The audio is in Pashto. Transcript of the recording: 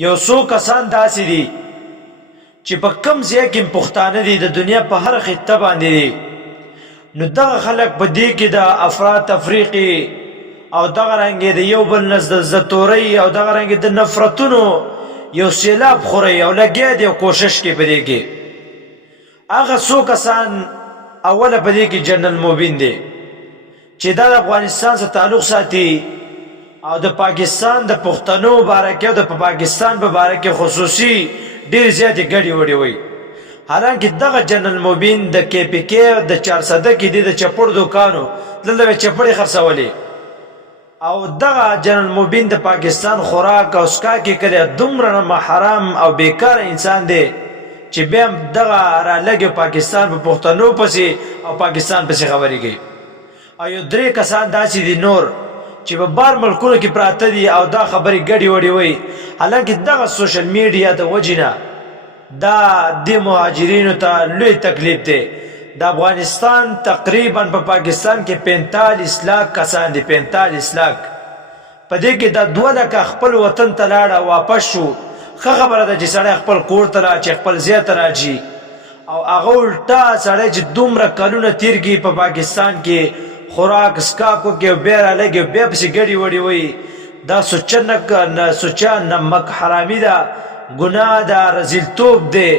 یو څو کسان داسې دي چې په کم ځای کې پښتانه دي د دنیا په هر خطه باندې دي، نو دغه خلک په دې کې د افراط تفریقي او دغه رنګې د یو بل نه د تورۍ او دغه رنګې د نفرتونو یو سیلاب خوري او لګیا دي او کوشش کوي په دې کې. هغه څو کسان اوله په دې کې جنرال موبین دی چې دا د افغانستان سره تعلق ساتي او د پاکستان د پښتنو باره کې او د پاکستان په باره کې خصوصي ډېر زیاتې ګډې وډې وایي. حالانکه دغه جنرال موبین د کې پی کې د 400 کې د چپړ دوکانو دلته به چپړې خرڅولې او دغه جنرال موبین د پاکستان خوراک او اسکا کې کړی دومره حرام او بیکار انسان دی چې بیا دغه را لګي پاکستان په پښتنو پسې او پاکستان پسې خبرې کوي. او یو درې کسان داسې دي نور چې په بار ملکونو کې پراته دي او دا خبرې ګډې وډې وایي. حالانکه دغه سوشل میډیا د وجې نه دا د مهاجرینو ته لوی تکلیف دی. د افغانستان تقریبا په پاکستان کې 45 لاک کسان دي، 45 لاک. په دې کې دا 2 لکه خپل وطن ته لاړه واپس شو. ښه خبره ده چې سړی خپل کور ته راځي، خپل ځای ته راځي. او هغه الټا سړی چې دومره کلونه تیر کړي په پاکستان کې خوراک اسکاکو کې بیا رالګي بیا پسې ګډې وډې وایي. دا سوچا نمک حرامي ده، ګناه ده، رذیلتوب دی.